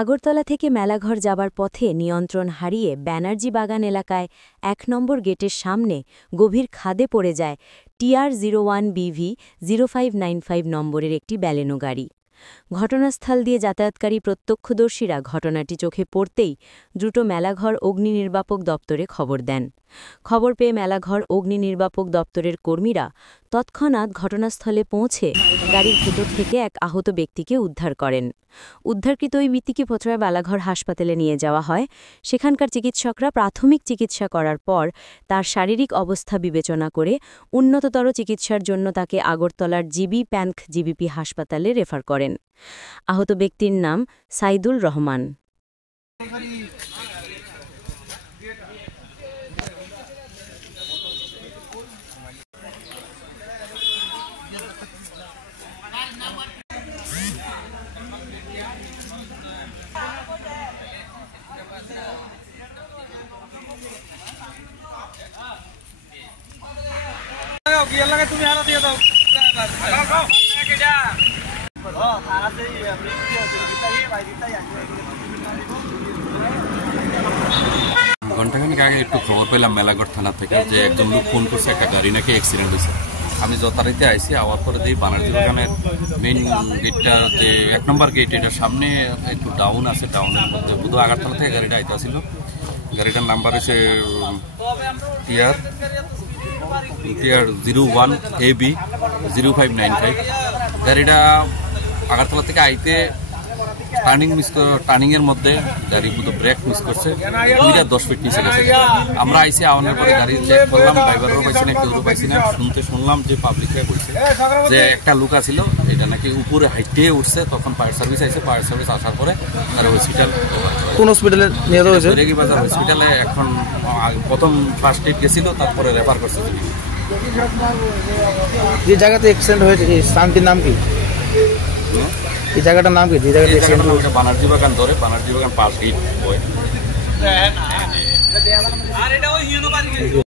আগরতলা থেকে মেলাঘর যাবার পথে নিয়ন্ত্রণ হারিয়ে ব্যানার্জি বাগান এলাকায় ১ নম্বর গেটের সামনে গভীর খাদে পড়ে যায় TR01BV 0595 নম্বরের একটি ব্যালেনো গাড়ি। ঘটনাস্থল দিয়ে যাতায়াতকারী প্রত্যক্ষদর্শীরা ঘটনাটি চোখে পড়তেই দ্রুত মেলাঘর অগ্নি নির্বাপক দপ্তরে খবর দেন। খবর পেয়ে মেলাঘর অগ্নি নির্বাপক দপ্তরের কর্মীরা তৎক্ষণাৎ ঘটনাস্থলে পৌঁছে গাড়ির ভেতর থেকে এক আহত ব্যক্তিকে উদ্ধার করেন। উদ্ধারকৃত ওই ব্যক্তিকে প্রথমে মেলাঘর হাসপাতালে নিয়ে যাওয়া হয়। সেখানকার চিকিৎসকরা প্রাথমিক চিকিৎসা করার পর তার শারীরিক অবস্থা বিবেচনা করে উন্নততর চিকিৎসার জন্য তাকে আগরতলার জিবি প্যান্থ জিবিপি হাসপাতালে রেফার করেন। আহত ব্যক্তির নাম সাইদুল রহমান। ঘণ্টাখানেক আগে একটু খবর পেলাম মেলাঘর থানা থেকে যে একজন লোক ফোন করছে একটা গাড়ি নাকি অ্যাক্সিডেন্ট হয়েছে। আমি যথারীতি আইসি, আওয়ার পরে দেখি বানার্জি বাগানের মেইন গেটটা যে ১ নম্বর গেট, এটার সামনে একটু ডাউন আছে। ডাউনের মধ্যে বুধ আগরতলা থেকে গাড়িটা আইতে আসছিল। গাড়িটার নাম্বার হচ্ছে TR01AB 0595। গাড়িটা আগরতলা থেকে আইতে টার্নিং এর মধ্যে গাড়ি ব্রেক মিস করছে, ২-১০ ফিট নিচে গেছে। আমরা আইসি আওয়ানোর পরে গাড়ি চেক করলাম, ড্রাইভারও পাইছি না, কেউ পাইছি না। শুনলাম যে পাবলিকরা বলছে যে একটা লোক আছিল, এটা নাকি উপরে হাইটে উঠছে। তখন ফায়ার সার্ভিস আইসে, ফায়ার সার্ভিস আসার পরে তার হসপিটাল, কোন হসপিটালে নিয়ে যাওয়া হয়েছে? বাজার হসপিটালে। এখন প্রথম ফার্স্ট এড গেছিল, তারপরে রেফার করছে। যে জায়গাতে অ্যাক্সিডেন্ট হয়েছে এই স্থানটির নাম কি? এই জায়গাটার নাম কি? যে জায়গাতে অ্যাক্সিডেন্ট হয়েছে বানার্জি বাগান ধরে, বানার্জি বাগান পাস গেট।